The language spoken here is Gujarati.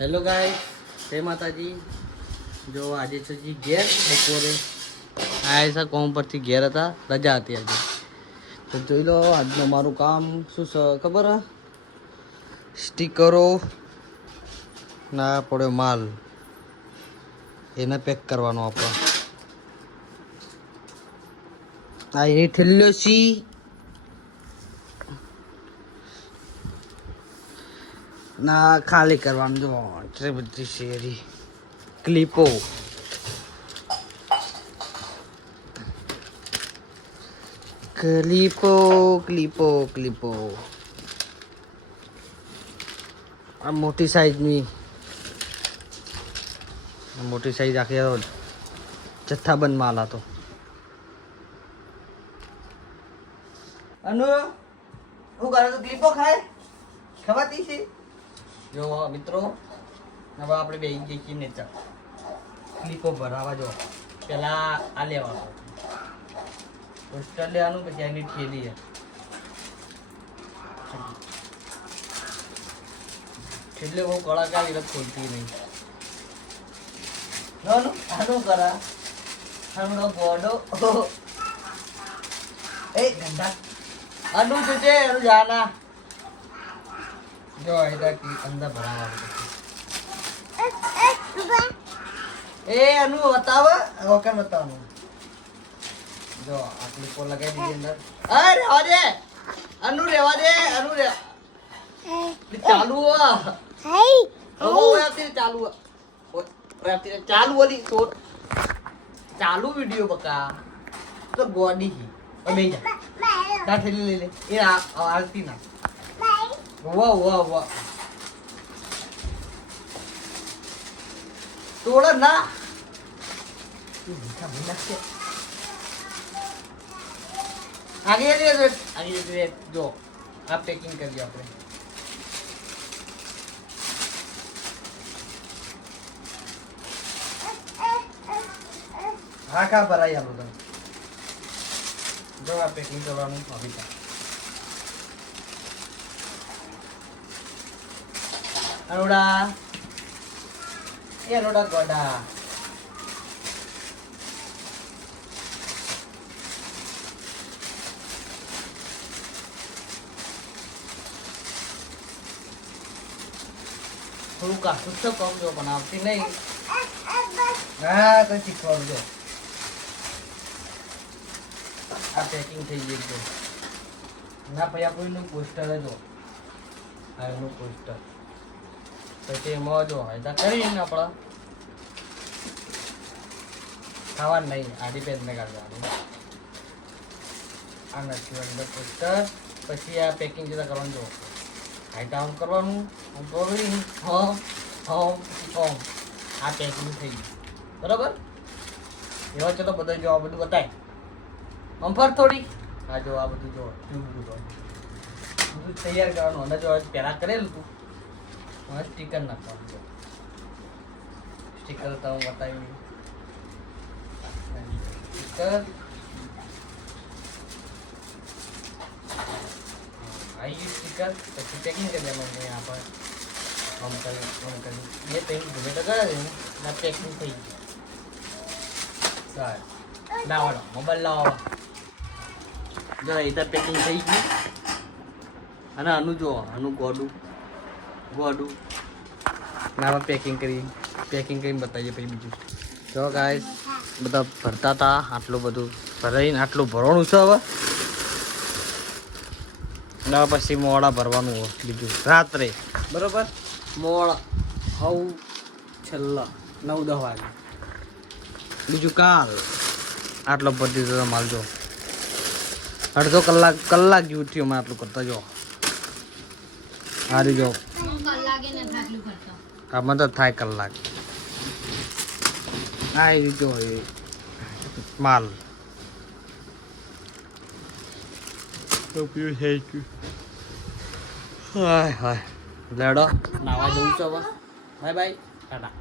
હેલો ગાઈસ, જય માતાજી. જો આજે છે જી ઘેર બપોરે આયા છે કોમ પરથી ઘેર હતા, રજા હતી આજે. તો જોઈ લો આજનું મારું કામ શું છે ખબર હે? સ્ટીકરો ના પડ્યો માલ એને પેક કરવાનો આપણે. આ એ થેલ્યો સી ના ખાલી કરવાનું. જો એટલી બધી શેરી ક્લિપો ક્લિપો ક્લિપો ક્લિપો આ મોટી સાઈઝની મોટી સાઈઝ આખી જથ્થાબંધ માલ હતો. અનુ હું કરે તો ક્લિપો ખાય ખવાતી છે. જો મિત્રો હવે આપણે બે જઈએ નેચર ક્લિપો ભરાવા. જો પેલા આ લેવાનું પોસ્ટર લેવાનું, પછી એની થેલી એટલે બહુ કલાકાર એટલે ખોલતી નહીં. આનું કરા આનો ગોડો એ ગંદા આનું શું છે એનું જાના. જો એના અંદર ભરાવાનું એ આનું બતાવે વખત બતાવવાનું. જો આટલી પોલ લગાવી દીધી અંદર. અરે રેવા દે અનુ, રેવા દે અનુ, રે ચાલુ ચાલુ ઓલી તો ચાલુ વિડિયો બકા તો ગોડી બે જા તા થેલી લઈ લે એ આરતી ના. વાહ વાહ વાહ તોડા ના આગે જો આ પેકિંગ કરી આપણે. હા કા ભરાઈ આલો તમે. જો આ પેકિંગ કરવાનું આવી અરોડા એ અરોડા ગોડા થોડું કાઠું તો કમ જો પણ આવતી નહીં. હા તો શીખવાડું. જો આ પેકિંગ થઈ ગઈ છે ના ભાઈ આપણું પોસ્ટર જો આ એનું પોસ્ટર પછી એમાં જો હયદા કરીને આપણે ખાવાનું નહીં આડી પેનને કાઢવાનું. આ નથી અંદર પોસ્ટર. પછી આ પેકિંગ જતા કરવાનું. જો હાઈટ આમ કરવાનું આ પેકિંગ થઈ ગયું બરાબર. એવા ચલો બધા જો આ બધું બતાય અમફર થોડી. હા જો આ બધું જો બધું તૈયાર કરવાનું. અને જો પહેલાં કરેલું હતું હવે સ્ટીકર નાખવાનું. જો સ્ટીકર તો હું બતાવી સ્ટીકર આવી ગયું સ્ટીકર. પછી પેકિંગ કરી દેવાનું અહીંયા પર આમ કરી બે પેકિંગ ધીમે તો કરે ને પેકિંગ થઈ ગયું. સારું લાવવાનો મોબાઈલ લાવો. જો એ તો પેકિંગ થઈ ગયું. અને આનું જો આનું ગોડું આમાં પેકિંગ કરીને બતાવીએ. પછી બીજું જો ગાઈસ બધા ભરતા હતા. આટલું બધું ભરાઈને આટલું ભરવાનું છે હવે. ના પછી મોડા ભરવાનું હોય બીજું રાત્રે બરાબર. મોડા છેલ્લા 9-10 વાગે બીજું કાલ આટલો ભરતી તો માલ. જો અડધો કલાક જેવું થયું અમે આટલું કરતા. જો હારી જો આમાં તો થાય કલાક. આ જો માલ થઈ ગયું. હાય હાય લેડો નાવા જવું છે હવે. Bye bye Tata.